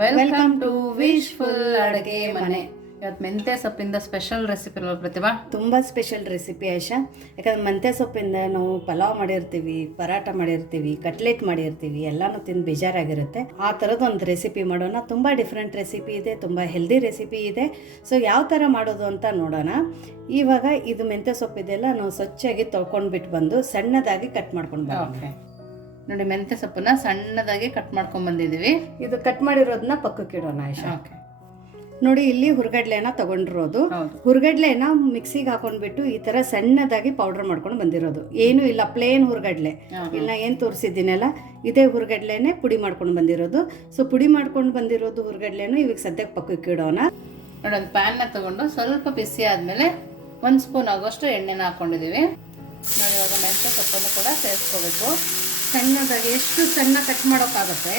Welcome to wishful ಅಡುಗೆ ಮನೆ ಇವತ್ತು ಮೆಂತ್ಯ ಸೊಪ್ಪಿಂದ ಸ್ಪೆಷಲ್ ರೆಸಿಪಿ ಪ್ರತಿಭಾ ತುಂಬ ಸ್ಪೆಷಲ್ ರೆಸಿಪಿ ಆಶಾ ಯಾಕಂದ್ರೆ ಮೆಂತ್ಯ ಸೊಪ್ಪಿಂದ ನಾವು ಪಲಾವ್ ಮಾಡಿರ್ತೀವಿ ಪರಾಟ ಮಾಡಿರ್ತೀವಿ ಕಟ್ಲೆಟ್ ಮಾಡಿರ್ತೀವಿ ಎಲ್ಲಾನು ತಿಂದು ಬೇಜಾರಾಗಿರುತ್ತೆ. ಆ ಥರದ ಒಂದು ರೆಸಿಪಿ ಮಾಡೋಣ. ತುಂಬ ಡಿಫ್ರೆಂಟ್ ರೆಸಿಪಿ ಇದೆ ತುಂಬ ಹೆಲ್ದಿ ರೆಸಿಪಿ ಇದೆ. ಸೊ ಯಾವ ಥರ ಮಾಡೋದು ಅಂತ ನೋಡೋಣ. ಇವಾಗ ಇದು ಮೆಂತ್ಯ ಸೊಪ್ಪಿದೆಲ್ಲ ನಾವು ಸ್ವಚ್ಛಾಗಿ ತೊಳ್ಕೊಂಡ್ಬಿಟ್ಟು ಬಂದು ಸಣ್ಣದಾಗಿ ಕಟ್ ಮಾಡ್ಕೊಂಡು ಬರೋಣ. ನೋಡಿ ಮೆಂತ್ಯ ಸೊಪ್ಪನ್ನ ಸಣ್ಣದಾಗಿ ಕಟ್ ಮಾಡ್ಕೊಂಡ್ ಬಂದಿದ್ದೀವಿ. ಇದು ಕಟ್ ಮಾಡಿರೋದನ್ನ ಪಕ್ಕಕ್ಕೆ ಇಡೋಣ ಓಕೆ. ನೋಡಿ ಇಲ್ಲಿ ಹುರ್ಗಡ್ಲೆನ ತಗೊಂಡಿರೋದು. ಹುರ್ಗಡ್ಲೆನ ಮಿಕ್ಸಿಗೆ ಹಾಕೊಂಡ್ಬಿಟ್ಟು ಈ ತರ ಸಣ್ಣದಾಗಿ ಪೌಡರ್ ಮಾಡ್ಕೊಂಡು ಬಂದಿರೋದು. ಏನು ಇಲ್ಲ ಪ್ಲೇನ್ ಹುರ್ಗಡ್ಲೆ. ಇಲ್ಲ ಏನು ತೋರಿಸಿದ್ದೀನಲ್ಲ ಇದೇ ಹುರ್ಗಡ್ಲೆನೆ ಪುಡಿ ಮಾಡ್ಕೊಂಡು ಬಂದಿರೋದು. ಸೊ ಪುಡಿ ಮಾಡ್ಕೊಂಡು ಬಂದಿರೋದು ಹುರ್ಗಡ್ಲೆನು ಇವಾಗ ಸದ್ಯಕ್ಕೆ ಪಕ್ಕಕ್ಕೆ ಇಡೋಣ. ನೋಡಿ ಒಂದು ಪ್ಯಾನ್ನ ತಗೊಂಡು ಸ್ವಲ್ಪ ಬಿಸಿ ಆದ್ಮೇಲೆ ಒಂದು ಸ್ಪೂನ್ ಆಗೋಷ್ಟು ಎಣ್ಣೆನ ಹಾಕೊಂಡಿದೀವಿ ನೋಡಿ ಇವಾಗ ಮೆಂತ್ಯ ಸೊಪ್ಪನ್ನು ಕೂಡ ಸೇರಿಸ್ಕೋಬೇಕು. ಸಣ್ಣದಾಗಿ ಎಷ್ಟು ಸಣ್ಣ ಕಟ್ ಮಾಡೋಕ್ಕಾಗುತ್ತೆ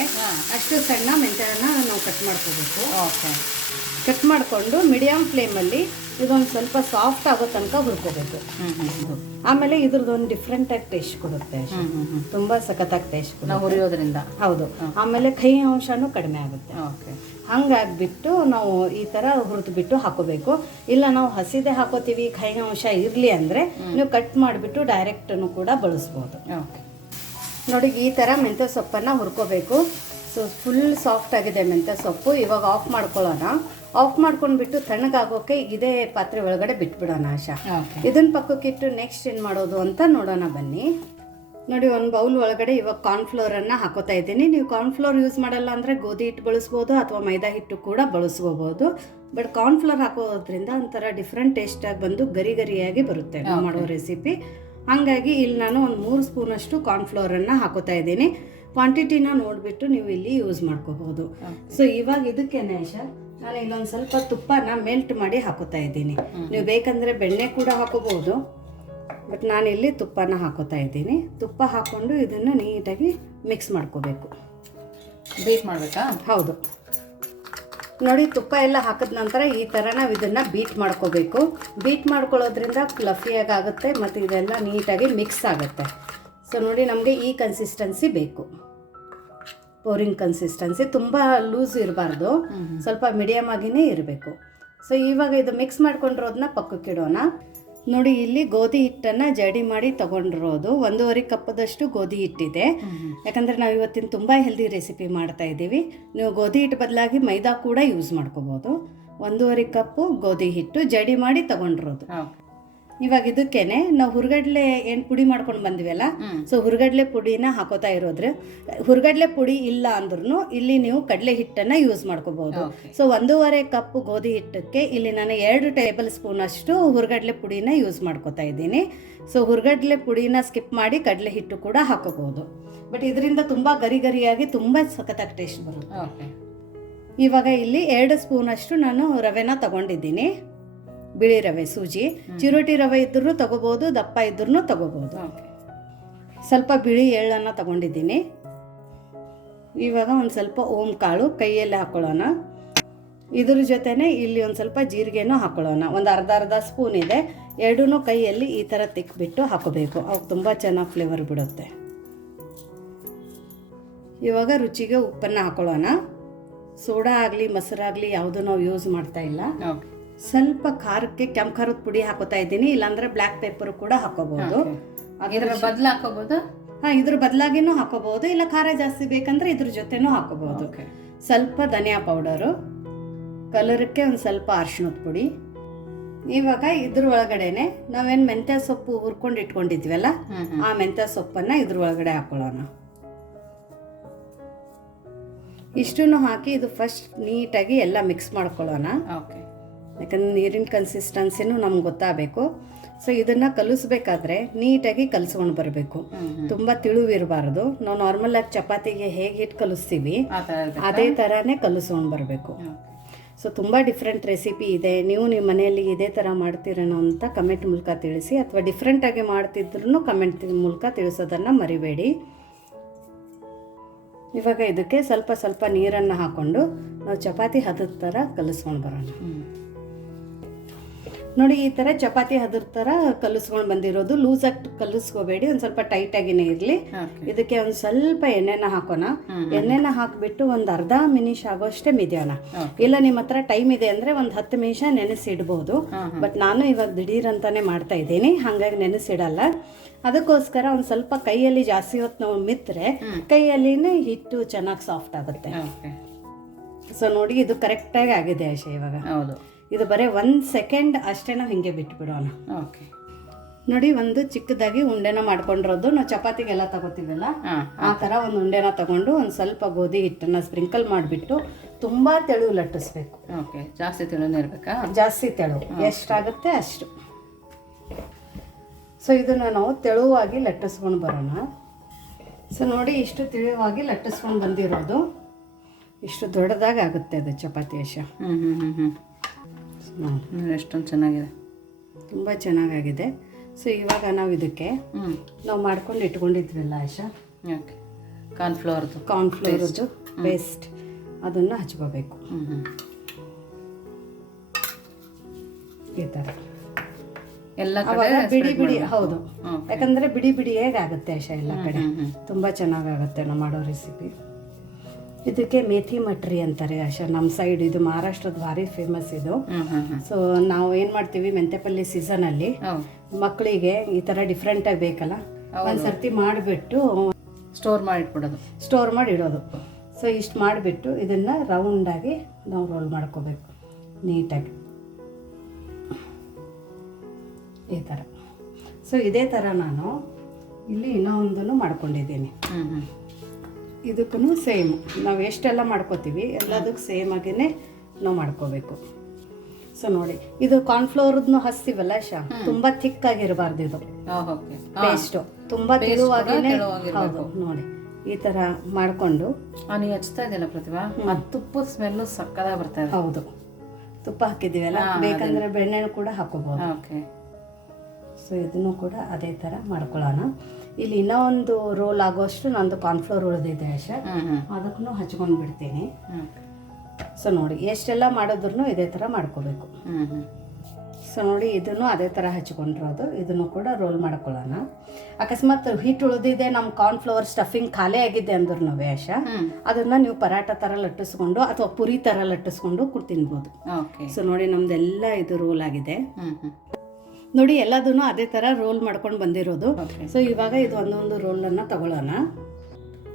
ಅಷ್ಟು ಸಣ್ಣ ಮೆಂತ್ಯನ ನಾವು ಕಟ್ ಮಾಡ್ಕೋಬೇಕು. ಓಕೆ. ಕಟ್ ಮಾಡಿಕೊಂಡು ಮೀಡಿಯಮ್ ಫ್ಲೇಮಲ್ಲಿ ಇದೊಂದು ಸ್ವಲ್ಪ ಸಾಫ್ಟ್ ಆಗೋ ತನಕ ಹುರ್ಕೋಬೇಕು. ಆಮೇಲೆ ಇದ್ರದ್ದು ಒಂದು ಡಿಫ್ರೆಂಟ್ ಆಗಿ ಟೇಸ್ಟ್ ಕೊಡುತ್ತೆ. ತುಂಬ ಸಖತ್ತಾಗಿ ಟೇಸ್ಟ್ ಕೊಡುತ್ತೆ. ಹುರಿಯೋದ್ರಿಂದ. ಹೌದು. ಆಮೇಲೆ ಕೈ ಅಂಶನೂ ಕಡಿಮೆ ಆಗುತ್ತೆ. ಓಕೆ. ಹಂಗಾಗ್ಬಿಟ್ಟು ನಾವು ಈ ಥರ ಹುರಿದು ಬಿಟ್ಟು ಹಾಕೋಬೇಕು. ಇಲ್ಲ ನಾವು ಹಸಿದೆ ಹಾಕೋತೀವಿ ಕೈ ಅಂಶ ಇರಲಿ ಅಂದರೆ ನೀವು ಕಟ್ ಮಾಡಿಬಿಟ್ಟು ಡೈರೆಕ್ಟನ್ನು ಕೂಡ ಬಳಸ್ಬೋದು. ಓಕೆ. ನೋಡಿ ಈ ಥರ ಮೆಂತ್ಯ ಸೊಪ್ಪನ್ನು ಹುರ್ಕೋಬೇಕು. ಸೊ ಫುಲ್ ಸಾಫ್ಟ್ ಆಗಿದೆ ಮೆಂತ್ಯ ಸೊಪ್ಪು. ಇವಾಗ ಆಫ್ ಮಾಡ್ಕೊಳ್ಳೋಣ. ಆಫ್ ಮಾಡ್ಕೊಂಡ್ಬಿಟ್ಟು ತಣ್ಣಗಾಗೋಕೆ ಇದೇ ಪಾತ್ರೆ ಒಳಗಡೆ ಬಿಟ್ಬಿಡೋಣ ಆಶಾ. ಇದನ್ನ ಪಕ್ಕಕ್ಕಿಟ್ಟು ನೆಕ್ಸ್ಟ್ ಏನು ಮಾಡೋದು ಅಂತ ನೋಡೋಣ ಬನ್ನಿ. ನೋಡಿ ಒಂದು ಬೌಲ್ ಒಳಗಡೆ ಇವಾಗ ಕಾರ್ನ್ಫ್ಲೋರನ್ನು ಹಾಕೋತಾ ಇದ್ದೀನಿ. ನೀವು ಕಾರ್ನ್ಫ್ಲೋರ್ ಯೂಸ್ ಮಾಡಲ್ಲ ಅಂದರೆ ಗೋಧಿ ಹಿಟ್ಟು ಬಳಸ್ಬೋದು ಅಥವಾ ಮೈದಾ ಹಿಟ್ಟು ಕೂಡ ಬಳಸ್ಕೋಬೋದು. ಬಟ್ ಕಾರ್ನ್ಫ್ಲೋರ್ ಹಾಕೋದ್ರಿಂದ ಒಂಥರ ಡಿಫ್ರೆಂಟ್ ಟೇಸ್ಟಾಗಿ ಬಂದು ಗರಿ ಗರಿಯಾಗಿ ಬರುತ್ತೆ. ನಾವು ಮಾಡೋ ರೆಸಿಪಿ ಹಾಗಾಗಿ ಇಲ್ಲಿ ನಾನು ಒಂದು ಮೂರು ಸ್ಪೂನಷ್ಟು ಕಾರ್ನ್ಫ್ಲೋರನ್ನು ಹಾಕೋತಾ ಇದ್ದೀನಿ. ಕ್ವಾಂಟಿಟಿನ ನೋಡಿಬಿಟ್ಟು ನೀವು ಇಲ್ಲಿ ಯೂಸ್ ಮಾಡ್ಕೋಬೋದು ಸೊ ಇವಾಗ ಇದಕ್ಕೆ ನೈಶ ನಾನು ಇಲ್ಲೊಂದು ಸ್ವಲ್ಪ ತುಪ್ಪನ ಮೆಲ್ಟ್ ಮಾಡಿ ಹಾಕೋತಾ ಇದ್ದೀನಿ. ನೀವು ಬೇಕಂದರೆ ಬೆಣ್ಣೆ ಕೂಡ ಹಾಕೋಬಹುದು. ಬಟ್ ನಾನಿಲ್ಲಿ ತುಪ್ಪನ ಹಾಕೋತಾ ಇದ್ದೀನಿ. ತುಪ್ಪ ಹಾಕ್ಕೊಂಡು ಇದನ್ನು ನೀಟಾಗಿ ಮಿಕ್ಸ್ ಮಾಡ್ಕೋಬೇಕು. ಬೇಕ್ ಮಾಡಬೇಕಾ? ಹೌದು. ನೋಡಿ ತುಪ್ಪ ಎಲ್ಲ ಹಾಕಿದ ನಂತರ ಈ ಥರ ನಾವು ಇದನ್ನು ಬೀಟ್ ಮಾಡ್ಕೋಬೇಕು. ಬೀಟ್ ಮಾಡ್ಕೊಳ್ಳೋದ್ರಿಂದ ಫ್ಲಫಿಯಾಗಿ ಆಗುತ್ತೆ ಮತ್ತು ಇದೆಲ್ಲ ನೀಟಾಗಿ ಮಿಕ್ಸ್ ಆಗುತ್ತೆ. ಸೊ ನೋಡಿ ನಮಗೆ ಈ ಕನ್ಸಿಸ್ಟೆನ್ಸಿ ಬೇಕು. ಪೋರಿಂಗ್ ಕನ್ಸಿಸ್ಟೆನ್ಸಿ ತುಂಬ ಲೂಸ್ ಇರಬಾರ್ದು. ಸ್ವಲ್ಪ ಮೀಡಿಯಮ್ ಆಗಿನೇ ಇರಬೇಕು. ಸೊ ಇವಾಗ ಇದು ಮಿಕ್ಸ್ ಮಾಡ್ಕೊಂಡಿರೋದನ್ನ ಪಕ್ಕಕ್ಕಿಡೋಣ. ನೋಡಿ ಇಲ್ಲಿ ಗೋಧಿ ಹಿಟ್ಟನ್ನು ಜಡಿ ಮಾಡಿ ತಗೊಂಡಿರೋದು. ಒಂದೂವರೆ ಕಪ್ಪದಷ್ಟು ಗೋಧಿ ಹಿಟ್ಟಿದೆ. ಯಾಕಂದರೆ ನಾವು ಇವತ್ತಿನ ತುಂಬ ಹೆಲ್ದಿ ರೆಸಿಪಿ ಮಾಡ್ತಾ ಇದ್ದೀವಿ. ನೀವು ಗೋಧಿ ಹಿಟ್ಟು ಬದಲಾಗಿ ಮೈದಾ ಕೂಡ ಯೂಸ್ ಮಾಡ್ಕೋಬೋದು. ಒಂದೂವರೆ ಕಪ್ಪು ಗೋಧಿ ಹಿಟ್ಟು ಜಡಿ ಮಾಡಿ ತಗೊಂಡಿರೋದು. ಇವಾಗ ಇದಕ್ಕೇನೆ ನಾವು ಹುರ್ಗಡ್ಲೆ ಏನು ಪುಡಿ ಮಾಡ್ಕೊಂಡು ಬಂದಿವಲ್ಲ. ಸೊ ಹುರ್ಗಡ್ಲೆ ಪುಡಿನ ಹಾಕೋತಾ ಇರೋದ್ರೆ ಹುರ್ಗಡ್ಲೆ ಪುಡಿ ಇಲ್ಲ ಅಂದ್ರೂ ಇಲ್ಲಿ ನೀವು ಕಡಲೆ ಹಿಟ್ಟನ್ನು ಯೂಸ್ ಮಾಡ್ಕೋಬಹುದು ಸೊ ಒಂದೂವರೆ ಕಪ್ ಗೋಧಿ ಹಿಟ್ಟಕ್ಕೆ ಇಲ್ಲಿ ನಾನು ಎರಡು ಟೇಬಲ್ ಸ್ಪೂನ್ ಅಷ್ಟು ಹುರ್ಗಡ್ಲೆ ಪುಡಿನ ಯೂಸ್ ಮಾಡ್ಕೋತಾ ಇದ್ದೀನಿ. ಸೊ ಹುರ್ಗಡ್ಲೆ ಪುಡಿನ ಸ್ಕಿಪ್ ಮಾಡಿ ಕಡಲೆ ಹಿಟ್ಟು ಕೂಡ ಹಾಕೋಬಹುದು ಬಟ್ ಇದರಿಂದ ತುಂಬ ಗರಿ ಗರಿಯಾಗಿ ತುಂಬ ಸಖತ್ತಾಗಿ ಟೇಸ್ಟ್ ಬರುತ್ತೆ. ಇವಾಗ ಇಲ್ಲಿ ಎರಡು ಸ್ಪೂನ್ ಅಷ್ಟು ನಾನು ರವೆನ ತಗೊಂಡಿದ್ದೀನಿ. ಬಿಳಿ ರವೆ ಸೂಜಿ ಚಿರೋಟಿ ರವೆ ಇದ್ರೂ ತಗೋಬಹುದು ದಪ್ಪ ಇದ್ರೂ ತಗೋಬೋದು. ಸ್ವಲ್ಪ ಬಿಳಿ ಎಳ್ಳನ್ನು ತಗೊಂಡಿದ್ದೀನಿ. ಇವಾಗ ಒಂದು ಸ್ವಲ್ಪ ಓಂ ಕಾಳು ಕೈಯಲ್ಲಿ ಹಾಕೊಳ್ಳೋಣ. ಇದ್ರ ಜೊತೆನೆ ಇಲ್ಲಿ ಒಂದು ಸ್ವಲ್ಪ ಜೀರಿಗೆನೂ ಹಾಕೊಳ್ಳೋಣ. ಒಂದು ಅರ್ಧ ಅರ್ಧ ಸ್ಪೂನ್ ಇದೆ. ಎರಡೂ ಕೈಯಲ್ಲಿ ಈ ಥರ ತಿಕ್ಬಿಟ್ಟು ಹಾಕೋಬೇಕು. ಅವಾಗ ತುಂಬ ಚೆನ್ನಾಗಿ ಫ್ಲೇವರ್ ಬಿಡುತ್ತೆ. ಇವಾಗ ರುಚಿಗೆ ಉಪ್ಪನ್ನು ಹಾಕೊಳ್ಳೋಣ. ಸೋಡಾ ಆಗಲಿ ಮೊಸರಾಗಲಿ ಯಾವುದು ನಾವು ಯೂಸ್ ಮಾಡ್ತಾ ಇಲ್ಲ. ಓಕೆ. ಸ್ವಲ್ಪ ಖಾರಕ್ಕೆ ಕೆಂಪು ಖಾರದ ಪುಡಿ ಹಾಕೋತಾ ಇದ್ದೀನಿ ಇಲ್ಲಾಂದ್ರೆ ಬ್ಲ್ಯಾಕ್ ಪೇಪರ್ ಕೂಡ ಹಾಕೋಬಹುದು. ಬದಲು ಹಾಕೋಬೋದಾ ಹಾ ಇದ್ರ ಬದಲಾಗಿನೂ ಹಾಕೋಬಹುದು ಇಲ್ಲ ಖಾರ ಜಾಸ್ತಿ ಬೇಕಂದ್ರೆ ಇದ್ರ ಜೊತೆನೂ ಹಾಕೋಬಹುದು. ಸ್ವಲ್ಪ ಧನಿಯಾ ಪೌಡರು ಕಲರಕ್ಕೆ ಒಂದು ಸ್ವಲ್ಪ ಅರಿಶಿಣದ ಪುಡಿ. ಇವಾಗ ಇದ್ರ ಒಳಗಡೆನೆ ನಾವೇನು ಮೆಂತ್ಯ ಸೊಪ್ಪು ಹುರ್ಕೊಂಡು ಇಟ್ಕೊಂಡಿದ್ವಲ್ಲ ಆ ಮೆಂತ್ಯ ಸೊಪ್ಪನ್ನ ಇದ್ರ ಒಳಗಡೆ ಹಾಕೊಳ್ಳೋಣ. ಇಷ್ಟನ್ನು ಹಾಕಿ ಇದು ಫಸ್ಟ್ ನೀಟಾಗಿ ಎಲ್ಲ ಮಿಕ್ಸ್ ಮಾಡ್ಕೊಳ್ಳೋಣ. ಓಕೆ. ಯಾಕಂದ್ರೆ ನೀರಿನ ಕನ್ಸಿಸ್ಟೆನ್ಸಿನೂ ನಮ್ಗೆ ಗೊತ್ತಾಗಬೇಕು. ಸೊ ಇದನ್ನು ಕಲಿಸ್ಬೇಕಾದ್ರೆ ನೀಟಾಗಿ ಕಲಿಸ್ಕೊಂಡು ಬರಬೇಕು. ತುಂಬ ತಿಳುವಿರಬಾರ್ದು. ನಾವು ನಾರ್ಮಲ್ ಆಗಿ ಚಪಾತಿಗೆ ಹೇಗೆ ಹಿಟ್ಟು ಕಲಿಸ್ತೀವಿ? ಅದೇ ಥರನೇ ಕಲಿಸ್ಕೊಂಡು ಬರಬೇಕು. ಸೊ ತುಂಬ ಡಿಫ್ರೆಂಟ್ ರೆಸಿಪಿ ಇದೆ. ನೀವು ನಿಮ್ಮ ಮನೆಯಲ್ಲಿ ಇದೇ ಥರ ಮಾಡ್ತೀರೇನೋ ಅಂತ ಕಮೆಂಟ್ ಮೂಲಕ ತಿಳಿಸಿ ಅಥವಾ ಡಿಫ್ರೆಂಟಾಗಿ ಮಾಡ್ತಿದ್ರು ಕಮೆಂಟ್ ಮೂಲಕ ತಿಳಿಸೋದನ್ನು ಮರಿಬೇಡಿ. ಇವಾಗ ಇದಕ್ಕೆ ಸ್ವಲ್ಪ ಸ್ವಲ್ಪ ನೀರನ್ನು ಹಾಕ್ಕೊಂಡು ನಾವು ಚಪಾತಿ ಹದದ ಥರ ಕಲಿಸ್ಕೊಂಡು ಬರೋಣ. ನೋಡಿ ಈ ಥರ ಚಪಾತಿ ಅದ್ರ ಥರ ಕಲಿಸ್ಕೊಂಡು ಬಂದಿರೋದು. ಲೂಸಾಗಿ ಕಲಿಸ್ಕೋಬೇಡಿ ಒಂದು ಸ್ವಲ್ಪ ಟೈಟಾಗಿನೇ ಇರಲಿ. ಇದಕ್ಕೆ ಒಂದು ಸ್ವಲ್ಪ ಎಣ್ಣೆನ ಹಾಕೋಣ. ಎಣ್ಣೆನ ಹಾಕಿಬಿಟ್ಟು ಒಂದು ಅರ್ಧ ಮಿನಿಷ್ ಆಗೋಷ್ಟೇ ಮಿದಿಯೋಣ ಇಲ್ಲ ನಿಮ್ಮ ಹತ್ರ ಟೈಮ್ ಇದೆ ಅಂದರೆ ಒಂದು ಹತ್ತು ನಿಮಿಷ ನೆನೆಸಿಡ್ಬೋದು. ಬಟ್ ನಾನು ಇವಾಗ ದಿಢೀರ್ ಅಂತಾನೆ ಮಾಡ್ತಾ ಇದ್ದೀನಿ. ಹಾಗಾಗಿ ನೆನೆಸಿಡಲ್ಲ. ಅದಕ್ಕೋಸ್ಕರ ಒಂದು ಸ್ವಲ್ಪ ಕೈಯಲ್ಲಿ ಜಾಸ್ತಿ ಹೊತ್ತು ನಾವು ಮಿತ್ತರೆ ಕೈಯಲ್ಲಿನೇ ಹಿಟ್ಟು ಚೆನ್ನಾಗಿ ಸಾಫ್ಟ್ ಆಗುತ್ತೆ. ಸೊ ನೋಡಿ ಇದು ಕರೆಕ್ಟಾಗಿ ಆಗಿದೆ ಆಶೆ ಇವಾಗ. ಹೌದು. ಇದು ಬರೀ ಒಂದು ಸೆಕೆಂಡ್ ಅಷ್ಟೇ ನಾವು ಹಿಂಗೆ ಬಿಟ್ಬಿಡೋಣ. ಓಕೆ ನೋಡಿ ಒಂದು ಚಿಕ್ಕದಾಗಿ ಉಂಡೆನ ಮಾಡ್ಕೊಂಡಿರೋದು. ನಾವು ಚಪಾತಿಗೆಲ್ಲ ತಗೋತೀವಲ್ಲ? ಆ ಥರ ಒಂದು ಉಂಡೆನ ತಗೊಂಡು ಒಂದು ಸ್ವಲ್ಪ ಗೋಧಿ ಹಿಟ್ಟನ್ನು ಸ್ಪ್ರಿಂಕಲ್ ಮಾಡಿಬಿಟ್ಟು ತುಂಬ ತೆಳು ಲಟ್ಟಿಸ್ಬೇಕು. ಓಕೆ ಜಾಸ್ತಿ ತೆಳುನೇ ಇರಬೇಕಾ? ಜಾಸ್ತಿ ತೆಳು. ಎಷ್ಟಾಗುತ್ತೆ ಅಷ್ಟು. ಸೊ ಇದನ್ನು ನಾವು ತೆಳುವಾಗಿ ಲಟ್ಟಿಸ್ಕೊಂಡು ಬರೋಣ. ಸೊ ನೋಡಿ ಇಷ್ಟು ತೆಳುವಾಗಿ ಲಟ್ಟಿಸ್ಕೊಂಡು ಬಂದಿರೋದು. ಇಷ್ಟು ದೊಡ್ಡದಾಗಿ ಆಗುತ್ತೆ ಅದು ಚಪಾತಿ ಅಶ. ಹ್ಞೂ ಹ್ಞೂ ಹ್ಞೂ ಹ್ಞೂ ಎಷ್ಟೊಂದು ಚೆನ್ನಾಗಿದೆ. ತುಂಬ ಚೆನ್ನಾಗಾಗಿದೆ. ಸೊ ಇವಾಗ ನಾವು ಇದಕ್ಕೆ ನಾವು ಮಾಡ್ಕೊಂಡು ಇಟ್ಕೊಂಡಿದ್ವಿಲ್ಲ ಆಶಾ ಓಕೆ ಕಾರ್ನ್ಫ್ಲವರ್ದು ಕಾರ್ನ್ಫ್ಲವರ್ದು ಪೇಸ್ಟ್ ಅದನ್ನು ಹಚ್ಕೋಬೇಕು. ಈ ಥರ ಎಲ್ಲ ಬಿಡಿ ಬಿಡಿ ಹೌದು. ಯಾಕಂದ್ರೆ ಬಿಡಿ ಬಿಡಿ ಆಗುತ್ತೆ ಆಶಾ ಎಲ್ಲ ಕಡೆ. ತುಂಬ ಚೆನ್ನಾಗಾಗುತ್ತೆ ನಾವು ಮಾಡೋ ರೆಸಿಪಿ ಇದಕ್ಕೆ ಮೇಥಿ ಮಟ್ರಿ ಅಂತಾರೆ ಆಶಾ. ನಮ್ಮ ಸೈಡ್ ಇದು ಮಹಾರಾಷ್ಟ್ರದ ಭಾರಿ ಫೇಮಸ್ ಇದು. ಸೊ ನಾವು ಏನು ಮಾಡ್ತೀವಿ ಮೆಂತೆಪಲ್ಲಿ ಸೀಸನಲ್ಲಿ ಅಲ್ಲಿ ಮಕ್ಕಳಿಗೆ ಈ ಥರ ಡಿಫ್ರೆಂಟಾಗಿ ಬೇಕಲ್ಲ? ಒಂದು ಸರ್ತಿ ಮಾಡಿಬಿಟ್ಟು ಸ್ಟೋರ್ ಮಾಡಿ ಇಟ್ಬಿಡೋದು ಸ್ಟೋರ್ ಮಾಡಿ ಇಡೋದು ಸೊ ಇಷ್ಟು ಮಾಡಿಬಿಟ್ಟು ಇದನ್ನು ರೌಂಡಾಗಿ ನಾವು ರೋಲ್ ಮಾಡ್ಕೋಬೇಕು. ನೀಟಾಗಿ. ಈ ಥರ ಸೊ ಇದೇ ಥರ ನಾನು ಇಲ್ಲಿ ಇನ್ನೊಂದನ್ನು ಮಾಡ್ಕೊಂಡಿದ್ದೀನಿ. ಇದಕ್ಕೂ ಸೇಮ್ ನಾವು ಎಷ್ಟೆಲ್ಲ ಮಾಡ್ಕೋತೀವಿ ಎಲ್ಲದಕ್ಕೂ ಸೇಮ್ ಆಗಿನೇ ನಾವು ಮಾಡ್ಕೋಬೇಕು. ಸೊ ನೋಡಿ ಇದು ಕಾರ್ನ್ಫ್ಲೋರ್ದ್ನು ಹಚ್ತೀವಲ್ಲ ಶಾ? ತುಂಬಾ ಥಿಕ್ ಆಗಿರಬಾರ್ದು ಇದು ಪೇಸ್ಟು ತುಂಬಾ ತೆಳುವಾಗಿನೇ. ಹೌದು ನೋಡಿ ಈ ತರ ಮಾಡಿಕೊಂಡು. ನೀವು ಹಚ್ತಾ ಇದೆಯಲ್ಲ ಪ್ರತಿಭಾ? ತುಪ್ಪ ತುಪ್ಪದ ಸ್ಮೆಲ್ಲು ಸಕ್ಕದಾಗ ಬರ್ತಾ ಇದೆ. ಹೌದು. ತುಪ್ಪ ಹಾಕಿದ್ದೀವಲ್ಲ? ಬೇಕಂದ್ರೆ ಬೆಣ್ಣೆ ಕೂಡ ಹಾಕೋಬಹುದು ಓಕೆ ಸೊ ಇದನ್ನು ಕೂಡ ಅದೇ ಥರ ಮಾಡ್ಕೊಳ್ಳೋಣ. ಇಲ್ಲಿ ಇನ್ನೂ ಒಂದು ರೋಲ್ ಆಗೋಷ್ಟು ನಂದು ಕಾರ್ನ್ಫ್ಲೋರ್ ಉಳಿದಿದೆ ಅಷ್ಟೇ ಅದಕ್ಕೂ ಹಚ್ಕೊಂಡು ಬಿಡ್ತೀನಿ. ಸೊ ನೋಡಿ ಎಷ್ಟೆಲ್ಲ ಮಾಡಿದ್ರು ಇದೇ ಥರ ಮಾಡ್ಕೋಬೇಕು. ಸೊ ನೋಡಿ ಇದನ್ನು ಅದೇ ಥರ ಹಚ್ಕೊಂಡಿರೋದು. ಇದನ್ನು ಕೂಡ ರೋಲ್ ಮಾಡ್ಕೊಳ್ಳೋಣ. ಅಕಸ್ಮಾತ್ ಹಿಟ್ಟು ಉಳಿದಿದೆ ನಮ್ಮ ಕಾರ್ನ್ಫ್ಲವರ್ ಸ್ಟಫಿಂಗ್ ಖಾಲಿ ಆಗಿದೆ ಅಂದ್ರೂ ನಾವು ಅದನ್ನು ನೀವು ಪರಾಟ ಥರ ಲಟ್ಟಿಸ್ಕೊಂಡು ಅಥವಾ ಪುರಿ ಥರ ಲಟ್ಟಿಸ್ಕೊಂಡು ಕೂಡ ತಿನ್ಬೋದು. ಓಕೆ. ಸೊ ನೋಡಿ ನಮ್ದೆಲ್ಲ ಇದು ರೋಲ್ ಆಗಿದೆ. ನೋಡಿ ಎಲ್ಲದೂ ಅದೇ ಥರ ರೋಲ್ ಮಾಡ್ಕೊಂಡು ಬಂದಿರೋದು. ಸೊ ಇವಾಗ ಇದು ಒಂದೊಂದು ರೋಲನ್ನು ತಗೊಳ್ಳೋಣ.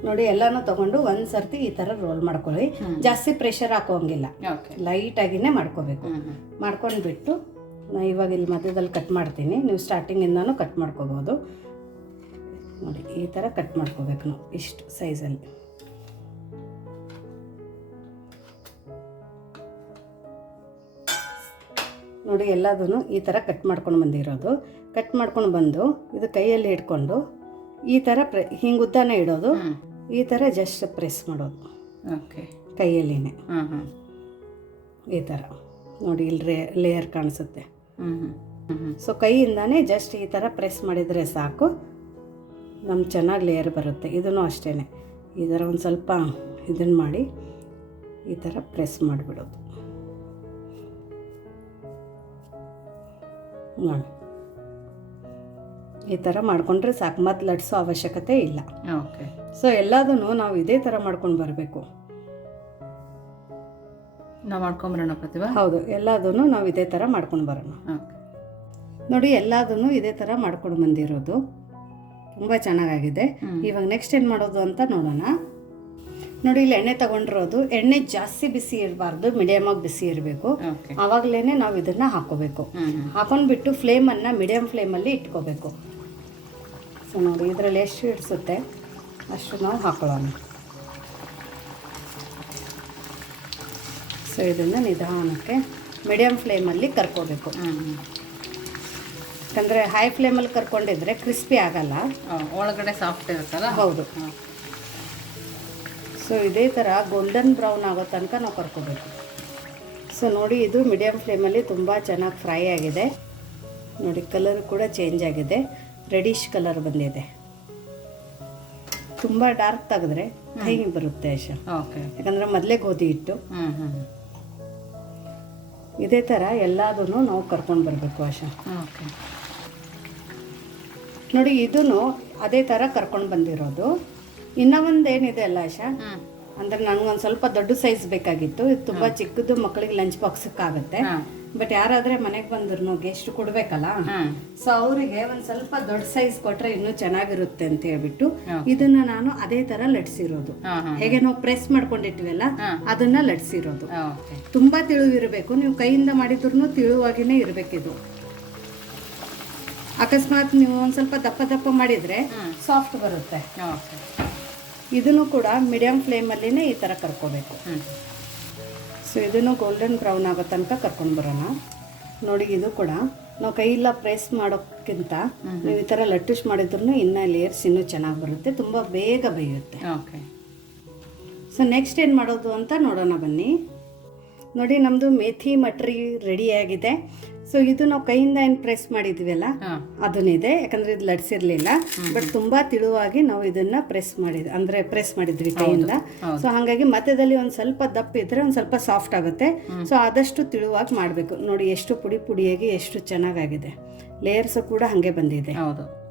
ನೋಡಿ ಎಲ್ಲಾನು ತಗೊಂಡು ಒಂದು ಸರ್ತಿ ಈ ಥರ ರೋಲ್ ಮಾಡ್ಕೊಳ್ಳಿ. ಜಾಸ್ತಿ ಪ್ರೆಷರ್ ಹಾಕೋಂಗಿಲ್ಲ. ಓಕೆ ಆಗಿನೇ ಮಾಡ್ಕೋಬೇಕು. ಮಾಡ್ಕೊಂಡ್ಬಿಟ್ಟು ಹ್ಞೂ ಮಾಡ್ಕೊಂಡು ಬಿಟ್ಟು ನಾ ಇವಾಗ ಇಲ್ಲಿ ಮಧ್ಯದಲ್ಲಿ ಕಟ್ ಮಾಡ್ತೀನಿ. ನೀವು ಸ್ಟಾರ್ಟಿಂಗಿಂದನೂ ಕಟ್ ಮಾಡ್ಕೋಬೋದು. ನೋಡಿ ಈ ಥರ ಕಟ್ ಮಾಡ್ಕೋಬೇಕು ನಾವು ಇಷ್ಟು ಸೈಜಲ್ಲಿ ನೋಡಿ ಎಲ್ಲದೂ ಈ ಥರ ಕಟ್ ಮಾಡ್ಕೊಂಡು ಬಂದಿರೋದು. ಕಟ್ ಮಾಡ್ಕೊಂಡು ಬಂದು ಇದು ಕೈಯಲ್ಲಿ ಹಿಡ್ಕೊಂಡು ಈ ಥರ ಪ್ರೆ ಹಿಂಗೆ ಉದ್ದಾನೆ ಇಡೋದು. ಈ ಥರ ಜಸ್ಟ್ ಪ್ರೆಸ್ ಮಾಡೋದು. ಓಕೆ. ಕೈಯಲ್ಲಿನೇ. ಈ ಥರ. ನೋಡಿ ಇಲ್ಲಿ ರೇ ಲೇಯರ್ ಕಾಣಿಸುತ್ತೆ. ಸೊ ಕೈಯಿಂದಾನೇ ಜಸ್ಟ್ ಈ ಥರ ಪ್ರೆಸ್ ಮಾಡಿದರೆ ಸಾಕು. ನಮ್ಮ ಚೆನ್ನಾಗಿ ಲೇಯರ್ ಬರುತ್ತೆ. ಇದನ್ನು ಅಷ್ಟೇ ಈ ಥರ ಒಂದು ಸ್ವಲ್ಪ ಇದನ್ನು ಮಾಡಿ ಈ ಥರ ಪ್ರೆಸ್ ಮಾಡಿಬಿಡೋದು. ನೋಡಿ ಈ ಥರ ಮಾಡಿಕೊಂಡ್ರೆ ಸಾಕು. ಮತ್ತೆ ಲಟ್ಸೋ ಅವಶ್ಯಕತೆ ಇಲ್ಲ. ಓಕೆ. ಸೊ ಎಲ್ಲದನ್ನು ನಾವು ಇದೇ ಥರ ಮಾಡ್ಕೊಂಡು ಬರಬೇಕು. ನಾವು ಮಾಡ್ಕೊಂಬರೋಣ ಪ್ರತಿಭಾ? ಹೌದು ಎಲ್ಲದನ್ನು ನಾವು ಇದೇ ಥರ ಮಾಡ್ಕೊಂಡು ಬರೋಣ. ನೋಡಿ ಎಲ್ಲದನ್ನು ಇದೇ ಥರ ಮಾಡ್ಕೊಂಡು ಬಂದಿರೋದು. ತುಂಬ ಚೆನ್ನಾಗಾಗಿದೆ. ಇವಾಗ ನೆಕ್ಸ್ಟ್ ಏನು ಮಾಡೋದು ಅಂತ ನೋಡೋಣ. ನೋಡಿ ಇಲ್ಲಿ ಎಣ್ಣೆ ತಗೊಂಡಿರೋದು. ಎಣ್ಣೆ ಜಾಸ್ತಿ ಬಿಸಿ ಇರಬಾರ್ದು ಮೀಡಿಯಮಾಗಿ ಬಿಸಿ ಇರಬೇಕು. ಆವಾಗಲೇ ನಾವು ಇದನ್ನ ಹಾಕೋಬೇಕು. ಹಾಕೊಂಡ್ಬಿಟ್ಟು ಫ್ಲೇಮ್ ಫ್ಲೇಮನ್ನು ಮೀಡಿಯಮ್ ಫ್ಲೇಮಲ್ಲಿ ಇಟ್ಕೋಬೇಕು. ಸೊ ನೋಡಿ ಇದರಲ್ಲಿ ಎಷ್ಟು ಇಡಿಸುತ್ತೆ ಅಷ್ಟು ನಾವು ಹಾಕೊಳ್ಳೋಣ. ಸೊ ಇದನ್ನು ನಿಧಾನಕ್ಕೆ ಮೀಡಿಯಮ್ ಫ್ಲೇಮಲ್ಲಿ ಕರ್ಕೋಬೇಕು. ಯಾಕಂದರೆ ಹೈ ಫ್ಲೇಮಲ್ಲಿ ಕರ್ಕೊಂಡಿದ್ರೆ ಕ್ರಿಸ್ಪಿ ಆಗಲ್ಲ. ಒಳಗಡೆ ಸಾಫ್ಟ್ ಇರುತ್ತಲ್ಲ? ಹೌದು. ಸೊ ಇದೇ ಥರ ಗೋಲ್ಡನ್ ಬ್ರೌನ್ ಆಗೋ ತನಕ ನಾವು ಕರ್ಕೋಬೇಕು. ಸೊ ನೋಡಿ ಇದು ಮೀಡಿಯಮ್ ಫ್ಲೇಮಲ್ಲಿ ತುಂಬ ಚೆನ್ನಾಗಿ ಫ್ರೈ ಆಗಿದೆ. ನೋಡಿ ಕಲರ್ ಕೂಡ ಚೇಂಜ್ ಆಗಿದೆ. ರೆಡಿಶ್ ಕಲರ್ ಬಂದಿದೆ. ತುಂಬ ಡಾರ್ಕ್ ತೆಗೆದ್ರೆ ಹೇಗೆ ಬರುತ್ತೆ ಓಕೆ ಯಾಕಂದರೆ ಮೊದಲೇ ಗೋಧಿ ಹಿಟ್ಟು ಇದೇ ಥರ ಎಲ್ಲದೂ ನಾವು ಕರ್ಕೊಂಡು ಬರಬೇಕು ಆಶಾ. ಓಕೆ ನೋಡಿ ಇದೂ ಅದೇ ಥರ ಕರ್ಕೊಂಡು ಬಂದಿರೋದು. ಇನ್ನೂ ಒಂದೇನಿದೆ ಏನಿದೆ ಅಲ್ಲ ಆಶಾ? ಅಂದ್ರೆ ನನಗೊಂದು ಸ್ವಲ್ಪ ದೊಡ್ಡ ಸೈಜ್ ಬೇಕಾಗಿತ್ತು. ಇದು ತುಂಬಾ ಚಿಕ್ಕದು ಮಕ್ಕಳಿಗೆ ಲಂಚ್ ಬಾಕ್ಸ್ ಆಗುತ್ತೆ ಬಟ್ ಯಾರಾದ್ರೆ ಮನೆಗೆ ಬಂದ್ರು ಗೆಸ್ಟ್ ಕೊಡ್ಬೇಕಲ್ಲ? ಸೊ ಅವರಿಗೆ ಒಂದ್ ಸ್ವಲ್ಪ ದೊಡ್ಡ ಸೈಜ್ ಕೊಟ್ರೆ ಇನ್ನೂ ಚೆನ್ನಾಗಿರುತ್ತೆ ಅಂತ ಹೇಳ್ಬಿಟ್ಟು ಇದನ್ನ ನಾನು ಅದೇ ತರ ಲಟ್ಸಿರೋದು. ಹೇಗೆ ನಾವು ಪ್ರೆಸ್ ಮಾಡ್ಕೊಂಡಿರ್ತೀವಲ್ಲ ಅದನ್ನ ಲಟ್ಸಿರೋದು. ತುಂಬಾ ತಿಳುವಿರಬೇಕು. ನೀವು ಕೈಯಿಂದ ಮಾಡಿದ್ರು ತಿಳುವಾಗಿನೇ ಇರಬೇಕಿದು. ಅಕಸ್ಮಾತ್ ನೀವು ಒಂದ್ ಸ್ವಲ್ಪ ದಪ್ಪ ದಪ್ಪ ಮಾಡಿದ್ರೆ ಸಾಫ್ಟ್ ಬರುತ್ತೆ. ಇದನ್ನು ಕೂಡ ಮೀಡಿಯಂ ಫ್ಲೇಮಲ್ಲಿನೇ ಈ ಥರ ಕರ್ಕೋಬೇಕು. ಸೊ ಇದನ್ನು ಗೋಲ್ಡನ್ ಬ್ರೌನ್ ಆಗೋ ತನಕ ಕರ್ಕೊಂಡು ಬರೋಣ. ನೋಡಿ ಇದು ಕೂಡ ನಾವು ಕೈಯಿಲ್ಲ ಪ್ರೆಸ್ ಮಾಡೋಕ್ಕಿಂತ ನೀವು ಈ ಥರ ಲಟ್ಟಿಸ್ ಮಾಡಿದ್ರು ಇನ್ನೂ ಲೇಯರ್ಸ್ ಇನ್ನೂ ಚೆನ್ನಾಗಿ ಬರುತ್ತೆ. ತುಂಬ ಬೇಗ ಬೇಯುತ್ತೆ. ಓಕೆ. ಸೊ ನೆಕ್ಸ್ಟ್ ಏನು ಮಾಡೋದು ಅಂತ ನೋಡೋಣ ಬನ್ನಿ. ನೋಡಿ ನಮ್ಮದು ಮೇಥಿ ಮಟ್ರಿ ರೆಡಿಯಾಗಿದೆ ಸೊ ಇದು ನಾವು ಕೈಯಿಂದ ಏನ್ ಪ್ರೆಸ್ ಮಾಡಿದ್ವಲ್ಲ ಅದನ್ನಿದೆ. ಯಾಕಂದ್ರೆ ಇದು ಲಡ್ಸಿರ್ಲಿಲ್ಲ ಬಟ್ ತುಂಬಾ ತಿಳುವಾಗಿ ನಾವು ಇದನ್ನ ಪ್ರೆಸ್ ಮಾಡಿದ್ವಿ ಅಂದ್ರೆ ಪ್ರೆಸ್ ಮಾಡಿದ್ವಿ ಕೈಯಿಂದ. ಸೊ ಹಾಗಾಗಿ ಮಧ್ಯದಲ್ಲಿ ಒಂದ್ ಸ್ವಲ್ಪ ದಪ್ಪ ಇದ್ರೆ ಒಂದ್ ಸ್ವಲ್ಪ ಸಾಫ್ಟ್ ಆಗುತ್ತೆ. ಸೊ ಆದಷ್ಟು ತಿಳುವಾಗಿ ಮಾಡಬೇಕು. ನೋಡಿ ಎಷ್ಟು ಪುಡಿ ಪುಡಿಯಾಗಿ ಎಷ್ಟು ಚೆನ್ನಾಗಾಗಿದೆ. ಲೇಯರ್ಸ್ ಕೂಡ ಹಾಗೆ ಬಂದಿದೆ. ಹೌದು.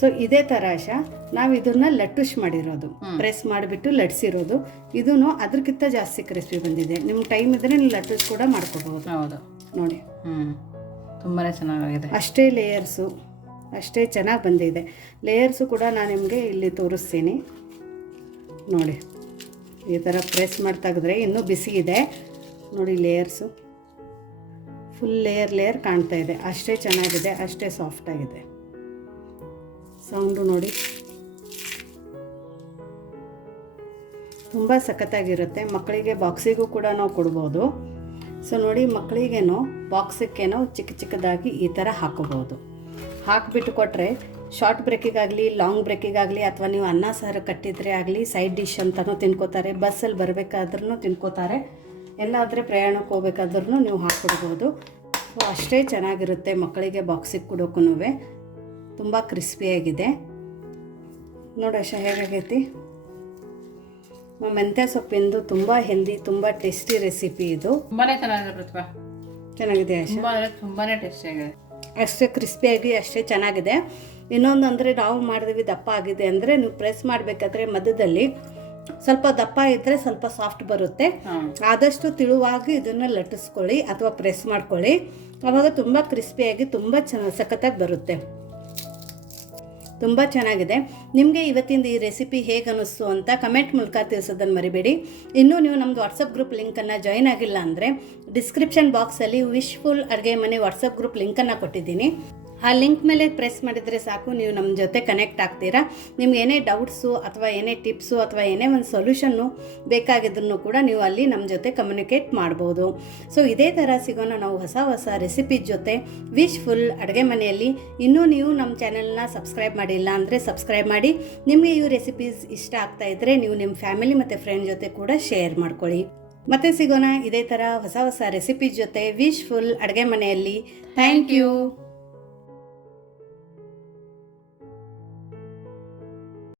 ಸೊ ಇದೇ ಥರ ಆಶಾ ನಾವು ಇದನ್ನ ಲಟ್ಟುಶ್ ಮಾಡಿರೋದು. ಪ್ರೆಸ್ ಮಾಡಿಬಿಟ್ಟು ಲಟ್ಸಿರೋದು. ಇದೂ ಅದಕ್ಕಿಂತ ಜಾಸ್ತಿ ಕ್ರಿಸ್ಪಿ ಬಂದಿದೆ. ನಿಮ್ ಟೈಮ್ ಇದ್ರೆ ನೀವು ಲಟ್ಟುಶ್ ಕೂಡ ಮಾಡ್ಕೋಬಹುದು. ಹೌದು. ನೋಡಿ. ತುಂಬಾನೇ ತುಂಬಾ ಚೆನ್ನಾಗಿದೆ ಅಷ್ಟೇ ಲೇಯರ್ಸು ಅಷ್ಟೇ ಚೆನ್ನಾಗಿ ಬಂದಿದೆ. ಲೇಯರ್ಸು ಕೂಡ ನಾನು ನಿಮಗೆ ಇಲ್ಲಿ ತೋರಿಸ್ತೀನಿ. ನೋಡಿ. ಈ ಥರ ಪ್ರೆಸ್ ಮಾಡಿ ತೆಗೆದ್ರೆ ಇನ್ನೂ ಬಿಸಿ ಇದೆ. ನೋಡಿ ಲೇಯರ್ಸು ಫುಲ್ ಲೇಯರ್ ಲೇಯರ್ ಕಾಣ್ತಾ ಇದೆ. ಅಷ್ಟೇ ಚೆನ್ನಾಗಿದೆ ಅಷ್ಟೇ ಸಾಫ್ಟ್ ಆಗಿದೆ. ಸೌಂಡು ನೋಡಿ. ತುಂಬ ಸಖತ್ತಾಗಿರುತ್ತೆ. ಮಕ್ಕಳಿಗೆ ಬಾಕ್ಸಿಗೂ ಕೂಡ ನಾವು ಕೊಡ್ಬೋದು. ಸೊ ನೋಡಿ, ಮಕ್ಕಳಿಗೇನು ಬಾಕ್ಸಕ್ಕೇನೋ ಚಿಕ್ಕ ಚಿಕ್ಕದಾಗಿ ಈ ಥರ ಹಾಕೋಬೋದು ಹಾಕಿಬಿಟ್ಟು ಕೊಟ್ಟರೆ ಶಾರ್ಟ್ ಬ್ರೇಕಿಗಾಗಲಿ ಲಾಂಗ್ ಬ್ರೇಕಿಗಾಗಲಿ ಅಥವಾ ನೀವು ಅನ್ನ, ಸಾರು ಕಟ್ಟಿದರೆ ಆಗಲಿ ಸೈಡ್ ಡಿಶ್ ಅಂತಲೂ ತಿನ್ಕೋತಾರೆ ಬಸ್ಸಲ್ಲಿ ಬರಬೇಕಾದ್ರೂ ತಿನ್ಕೋತಾರೆ. ಎಲ್ಲಾದರೆ ಪ್ರಯಾಣಕ್ಕೆ ಹೋಗ್ಬೇಕಾದ್ರೂ ನೀವು ಹಾಕ್ಕೊಡ್ಬೋದು. ಸೊ ಅಷ್ಟೇ ಚೆನ್ನಾಗಿರುತ್ತೆ ಮಕ್ಕಳಿಗೆ ಬಾಕ್ಸಿಗೆ ಕೊಡೋಕ್ಕೂ ತುಂಬ ಕ್ರಿಸ್ಪಿಯಾಗಿದೆ. ನೋಡಶ ಹೇಗಾಗೈತಿ? ಮೆಂತ್ಯ ಸೊಪ್ಪಿಂದು ತುಂಬ ಹೆಲ್ದಿ ತುಂಬ ಟೇಸ್ಟಿ ರೆಸಿಪಿ ಇದು. ತುಂಬಾನೇ ಚೆನ್ನಾಗಿದೆ ಪ್ರತಿಭಾ. ಚೆನ್ನಾಗಿದೆ ತುಂಬಾ ತುಂಬಾನೇ ಟೇಸ್ಟಿ ಆಗಿದೆ. ಅಷ್ಟೇ ಕ್ರಿಸ್ಪಿಯಾಗಿ ಅಷ್ಟೇ ಚೆನ್ನಾಗಿದೆ. ಇನ್ನೊಂದು ಅಂದರೆ ನಾವು ಮಾಡಿದ್ವಿ ದಪ್ಪ ಆಗಿದೆ ಅಂದರೆ ನೀವು ಪ್ರೆಸ್ ಮಾಡಬೇಕಾದ್ರೆ ಮಧ್ಯದಲ್ಲಿ ಸ್ವಲ್ಪ ದಪ್ಪ ಇದ್ದರೆ ಸ್ವಲ್ಪ ಸಾಫ್ಟ್ ಬರುತ್ತೆ. ಆದಷ್ಟು ತಿಳುವಾಗಿ ಇದನ್ನು ಲಟ್ಟಿಸ್ಕೊಳ್ಳಿ ಅಥವಾ ಪ್ರೆಸ್ ಮಾಡ್ಕೊಳ್ಳಿ. ಅವಾಗ ತುಂಬ ಕ್ರಿಸ್ಪಿಯಾಗಿ ತುಂಬ ಚೆನ್ನ ಸಖತ್ತಾಗಿ ಬರುತ್ತೆ. ತುಂಬ ಚೆನ್ನಾಗಿದೆ. ನಿಮಗೆ ಇವತ್ತಿಂದ ಈ ರೆಸಿಪಿ ಹೇಗೆ ಅನ್ನಿಸ್ತು ಅಂತ ಕಮೆಂಟ್ ಮೂಲಕ ತಿಳಿಸೋದನ್ನು ಮರಿಬೇಡಿ. ಇನ್ನೂ ನೀವು ನಮ್ಮದು ವಾಟ್ಸಪ್ ಗ್ರೂಪ್ ಲಿಂಕನ್ನು ಜಾಯಿನ್ ಆಗಿಲ್ಲ ಅಂದರೆ ಡಿಸ್ಕ್ರಿಪ್ಷನ್ ಬಾಕ್ಸಲ್ಲಿ ವಿಶ್ಫುಲ್ ಅಡುಗೆ ಮನೆ ವಾಟ್ಸಪ್ ಗ್ರೂಪ್ ಲಿಂಕನ್ನು ಕೊಟ್ಟಿದ್ದೀನಿ. ಆ ಲಿಂಕ್ ಮೇಲೆ ಪ್ರೆಸ್ ಮಾಡಿದರೆ ಸಾಕು, ನೀವು ನಮ್ಮ ಜೊತೆ ಕನೆಕ್ಟ್ ಆಗ್ತೀರಾ. ನಿಮ್ಗೆ ಏನೇ ಡೌಟ್ಸು ಅಥವಾ ಏನೇ ಟಿಪ್ಸು ಅಥವಾ ಏನೇ ಒಂದು ಸೊಲ್ಯೂಷನ್ನು ಬೇಕಾಗಿದ್ರು ಕೂಡ ನೀವು ಅಲ್ಲಿ ನಮ್ಮ ಜೊತೆ ಕಮ್ಯುನಿಕೇಟ್ ಮಾಡ್ಬೋದು. ಸೊ ಇದೇ ಥರ ಸಿಗೋಣ ನಾವು ಹೊಸ ಹೊಸ ರೆಸಿಪಿ ಜೊತೆ ವಿಶ್ ಫುಲ್ ಅಡುಗೆ ಮನೆಯಲ್ಲಿ. ಇನ್ನೂ ನೀವು ನಮ್ಮ ಚಾನೆಲ್ನ ಸಬ್ಸ್ಕ್ರೈಬ್ ಮಾಡಿಲ್ಲ ಅಂದರೆ ಸಬ್ಸ್ಕ್ರೈಬ್ ಮಾಡಿ. ನಿಮಗೆ ಈ ರೆಸಿಪೀಸ್ ಇಷ್ಟ ಆಗ್ತಾ ಇದ್ದರೆ ನೀವು ನಿಮ್ಮ ಫ್ಯಾಮಿಲಿ ಮತ್ತು ಫ್ರೆಂಡ್ ಜೊತೆ ಕೂಡ ಶೇರ್ ಮಾಡ್ಕೊಳ್ಳಿ. ಮತ್ತೆ ಸಿಗೋಣ ಇದೇ ಥರ ಹೊಸ ಹೊಸ ರೆಸಿಪಿ ಜೊತೆ ವಿಶ್ ಫುಲ್ ಅಡುಗೆ ಮನೆಯಲ್ಲಿ. Thank you